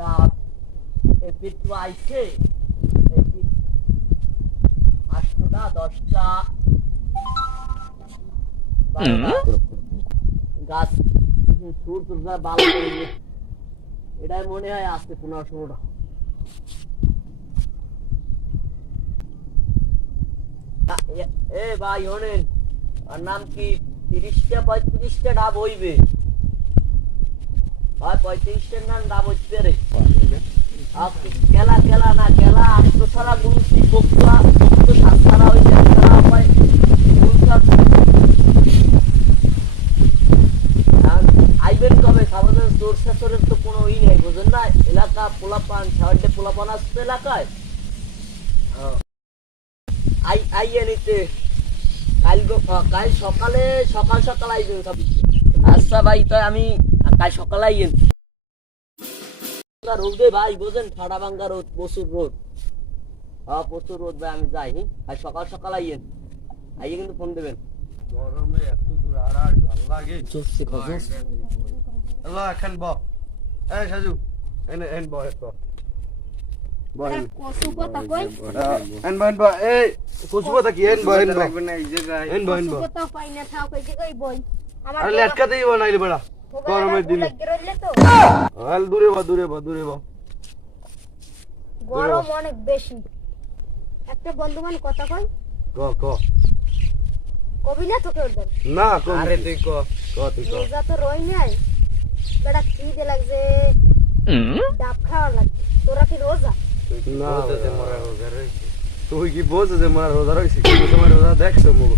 ডাব পেটু আইছে 8টা 10টা গাছ সুর তুলনা ভালো করে এটাই মনে হয় আজকে 15-16টা এ ভাই শোনেন আর নাম কি 30টা 35টা ডাব হইবে ভাই 35টার নাম ডাব হচ্ছে রে কেলা না কেলা আটশো ছাড়া গুনছি বকুয়া তো সাত ছাড়া হয়েছে ছাড়া হয় আইবেন কবে আমাদের জোর শেষরের তো কোনো ই নেই বুঝেন না এলাকা পোলাপান সাহায্যে পোলাপান আসছে এলাকায় আইয়ে নিতে কাল সকালে সকাল আইবেন সব আচ্ছা ভাই তাই আমি কাল সকালে আইয়েন রোদে ভাই বোঝেন ঠাডা ভাঙ্গা রোদ প্রচুর রোদ প্রচুর রোদ ভাই আমি যাই আর সকাল আইয়েন আইয়ে কিন্তু ফোন দেবেন গরমে এত দূর আড়াআড়ি ভালো লাগে চলছে খজুর আল্লাহ এখন ব এই সাজু এন ব এত বহেন কসু কথা কই এন ব এই কসু কথা কি এন ব লাগবে না এই জায়গায় এন ব কসু কথা পাই না থাও কই যে কই বই আমার আরে লেটকা দেই বানাইলে বড়া গরমের দিনে আল দূরে বা গরম অনেক বেশি একটা বন্ধু মানে কথা কই ক কবি না তোকে ওদের না কো আরে তুই ক তুই ক রোজা তো রই নাই বড়া খিদে লাগছে ডাব খাওয়া লাগছে তোরা কি রোজা না তো মরা রোজা রইছি তুই কি বলছিস যে মরা রোজা রইছি তোমার রোজা দেখছো মুগ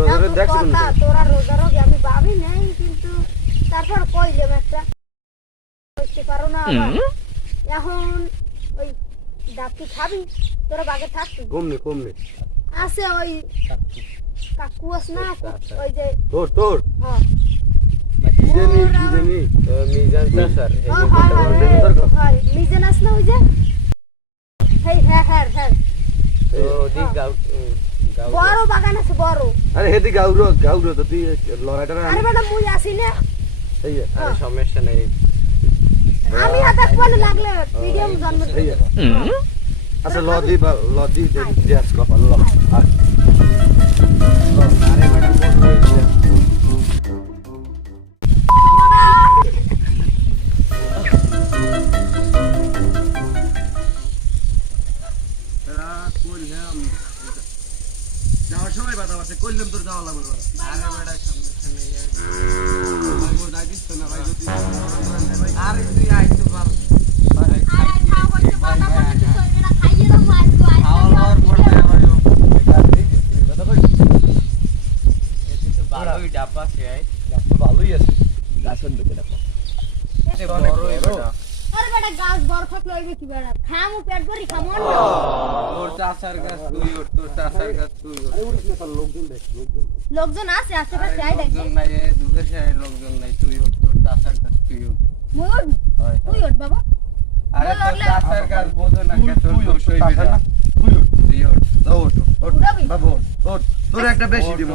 রোজা দেখছো না তোরা রোজা রোগে আমি ভাবি নাই কিন্তু তারপর কইলাম একটা কইতে পারো না আবার এখন ওই ডাব কি খাবি তোরা বাগে থাকবি কমনে আছে ওই কাকু আছে না ওই যে তোর হ্যাঁ কি জানি মিজান স্যার হ্যাঁ মিজান আছে না ওই যে হ্যাঁ তো দিক গাও বড় বাগান আছে বড় আরে হেদি গাউরো তো তুই লড়াইটা আরে বেটা মুই আসি না এই আরে সমস্যা নাই আমি হাতে কোলে লাগলে ভিডিও জন্ম এই আচ্ছা লদি জিজ্ঞাসা কর ল আরে বেটা যাওয়ার সময় বাধা আছে করলাম তোর যাওয়া লাগবে আরে বেটা সমস্যা নেই ভাই মোর যাইতিস তো না ভাই যদি আরে তুই আইতো পার ভাই খাও করতে কথা বলছিস তো এটা খাইয়ে দাও আজ তো খাওয়ার পর ভাই এটা দেখি কথা কই এতে তো ভালোই ডাব আছে ডাব তো ভালোই আছে গাছের দিকে দেখো এতে বড়ই বেটা আরে বেটা গাছ বড় থাকলে হইবে কি বেটা খামু পেট ভরি খামু না তোর চাচার গাছ তুই ওর তোর চাচার গাছ তুই আরে উড়িস না তার লোকজন আছে আশেপাশে আই দেখে লোকজন নাই দূরে যায় লোকজন নাই তুই ওর তোর চাচার গাছ তুই ওর মোর তুই ওঠ বাবা আরে তোর চাচার গাছ বোঝো না কে তোর দোষই বেটা তুই ওর ওঠ বাবু ওঠ তোর একটা বেশি দিব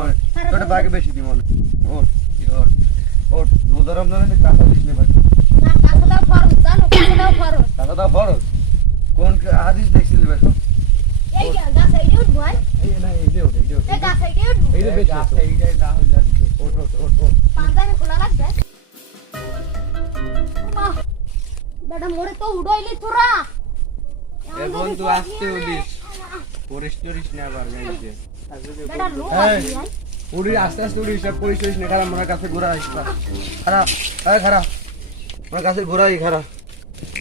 তোর বাকি বেশি দিব ওঠ রোজা রমজানে কাঁচা দিস না ভাই না কাঁচাটাও ফরজ জানো কাঁচাটাও ফরজ কাঁচাটা ফরজ কোন হাদিস দেখছিলি বেটা এই গাছ এই উঠ ভাই এই না এই দে এই গাছ এই উঠ এই দে বেশি এইটাই না হইলে ওঠ পাঁচদানে খোলা লাগবে বাহ বেটা মোরে তো উড়াইলি তোরা এ বন্ধু আসতে উদিস পরিষ্টরিস না আবার গাইতে বেটা লো আছে ভাই উড়ি আস্তে আস্তে উড়ি সব পরিষ্টরিস না খারাপ মোরা কাছে ঘোরা আইস খারাপ খারাপ মোরা কাছে ঘোরাই খারাপ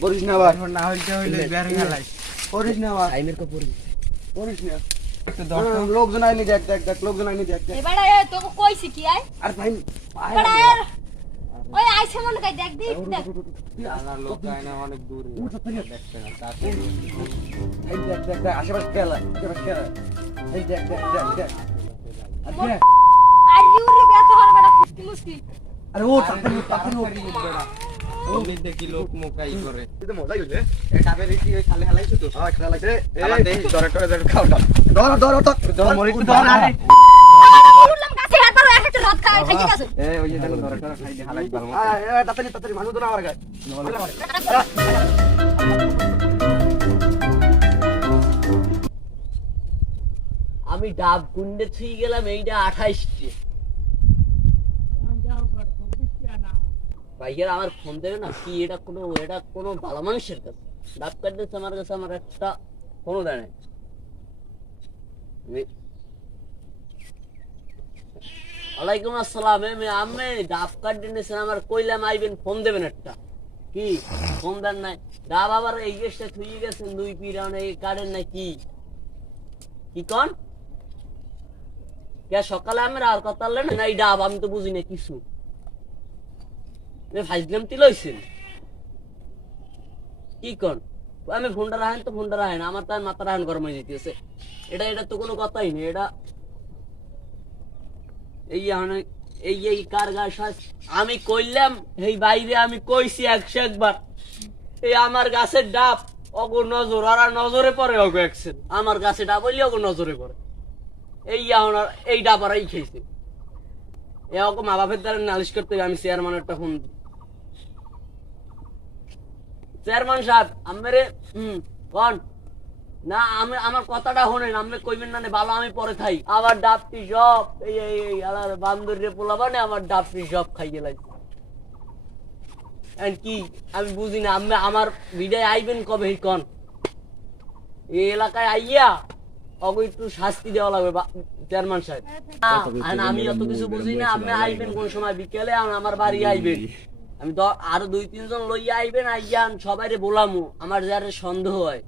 করিস না আবার না হইলে বের গালাই করিস না আবার আইনের কো করিস না লোকজন আইনি দেখ লোকজন আইনি দেখ এ বেটা এ তোকে কইছি কি আই আর ভাই বেটা ওই আইছে মনে কই দেখ দেখ আনার লোক আইনা অনেক দূর দেখতে না তাতে এই দেখ আশেপাশে খেলা এই দেখ আরে আর ইউরি ব্যথা হল বেটা কুস্তি মুস্তি আরে ও তাতে বেটা ও দেখি লোক মোকাই করে এটা মজাই হইছে এ ডাবের কি খালি হালাইছো তো হ্যাঁ খেলা লাগছে এই দেখ ধরে খাও ধর মরি তো ধর আরে উড়লাম গাছে হাত ধরে একটু রাত খাই ঠিক আছে এই ওই যে দেখো ধরে ধরে খাই দিয়ে হালাই বাল তাড়াতাড়ি তাড়াতাড়ি মানুষ তো না আমার গায়ে আমি ডাব গুন্ডে থুই গেলাম এইটা 28টি ভাইয়ের আমার ফোন দেবে না কি এটা কোনো ভালো মানুষের কাছে ডাব কাটতেছে আমার কাছে আমার একটা ফোনও দেয় নাই ওয়ালাইকুম আসসালাম আমি ডাব কাটতেছেন আমার কইলাম আইবেন ফোন দেবেন একটা কি ফোন দেন নাই ডাব আবার এই গেছটা থুই গেছেন 2 পিরান এই কাটেন না কি কন কে সকালে আমার আর কথা বললেন না এই ডাব আমি তো বুঝি না কিছু ফাইজলাম তি লইছেন কি কন আমি ফোনটা রাখেন আমার তার মাথা রাখেন গরম হয়ে যেতেছে এটা তো কোনো কথাই নেই এটা এই কার গাছ আমি কইলাম এই বাইরে আমি কইছি 101 বার এই আমার গাছের ডাব অগো নজর আর নজরে পড়ে অগো একছেন আমার গাছে ডাব হইলে অগো নজরে পড়ে এই ডাব আর এই খেয়েছে এ অগো মা বাপের দ্বারা নালিশ করতে আমি চেয়ারম্যানের একটা ফোন চেয়ারম্যান সাহেব আমারে কন না আমি আমার কথাটা শোনেন আপনি কইবেন না ভালো আমি পরে খাই আমার ডাবটি সব এই আলার বান্দরে পোলাবানে আমার ডাবটি সব খাইয়ে লাগছে কি আমি বুঝি না আপনি আমার ভিডিও আইবেন কবে কন এই এলাকায় আইয়া অগো একটু শাস্তি দেওয়া লাগবে চেয়ারম্যান সাহেব আমি অত কিছু বুঝি না আপনি আইবেন কোন সময় বিকেলে আমার বাড়ি আইবেন আমি তো আরো 2-3 জন লইয়া আইবেন আইয়ান সবাইরে বলামু আমার যারে সন্দেহ হয়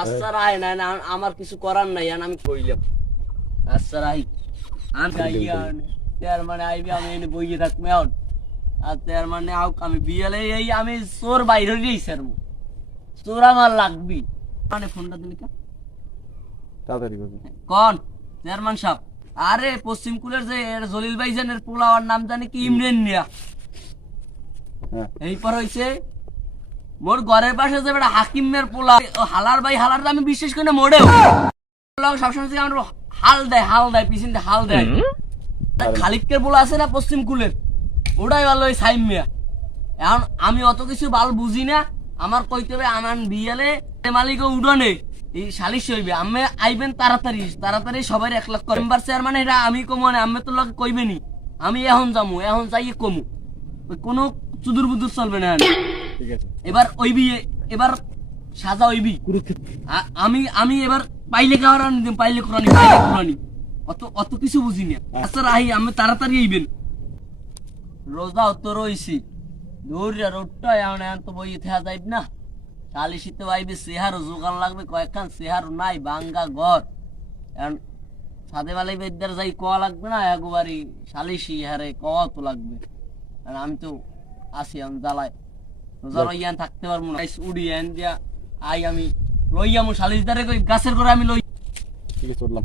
আচ্ছা রায় না আমার কিছু করার নাই আমি কইলাম আচ্ছা রাই চেয়ারম্যান আইবে আমি এনে বইয়ে থাকবো এখন আর চেয়ারম্যানে আউক আমি বিয়েলে এই আমি চোর বাইরে দিয়েছি চোর আমার লাগবি মানে ফোনটা দিলি তাড়াতাড়ি কন চেয়ারম্যান সাহেব আরে পশ্চিম কুলের যে জলিল ভাইজানের পোলাওয়ার নাম জানি কি ইমরান মিয়া এই পর হইছে মোর ঘরের পাশে যে বেটা হাকিমের পোলা হালার ভাই হালার আমি বিশেষ করে মোড়েও সবসময় আমার হাল দেয় পিছন দিয়ে হাল দেয় খালিকের পোলা আছে না পশ্চিম কুলের ওটাই ভালো ওই সাইম মিয়া এখন আমি অত কিছু বাল বুঝি না আমার কইতে হবে আমার বিয়ালে মালিক উডনে এই সালিশ হইবে আমি আইবেন তাড়াতাড়ি সবাই 1 লাখ মেম্বার চেয়ারম্যান এটা আমি কমু না আমি তো লোক কইবেনি আমি এখন যাইয়ে কমু কোনো চুদুর বুদুর চলবে না ঠিক আছে এবার এবার সাজা হইবি আমি এবার পাইলে কোরআনি অত কিছু বুঝি না আচ্ছা রাহি আমি তাড়াতাড়ি আইবেন রোজা অত রইছি দৌড়া রোডটা এখন তো বইয়ে থেয়া যাইব না সালিশিতে আইবে চেহারও জোগান লাগবে কয়েকখান চেহারও নাই বাঙ্গা ঘর এখন সাদে মালাই বেদ্দার যাই কয়া লাগবে না একবারই সালিশি হারে কয়া তো লাগবে আর আমি তো আসি আমি জ্বালাই রোজা রইয়ান থাকতে পারবো না উড়ি এন দিয়া আমি লইয়ামু সালিশদারে গাছের করে আমি লই ঠিক আছে চললাম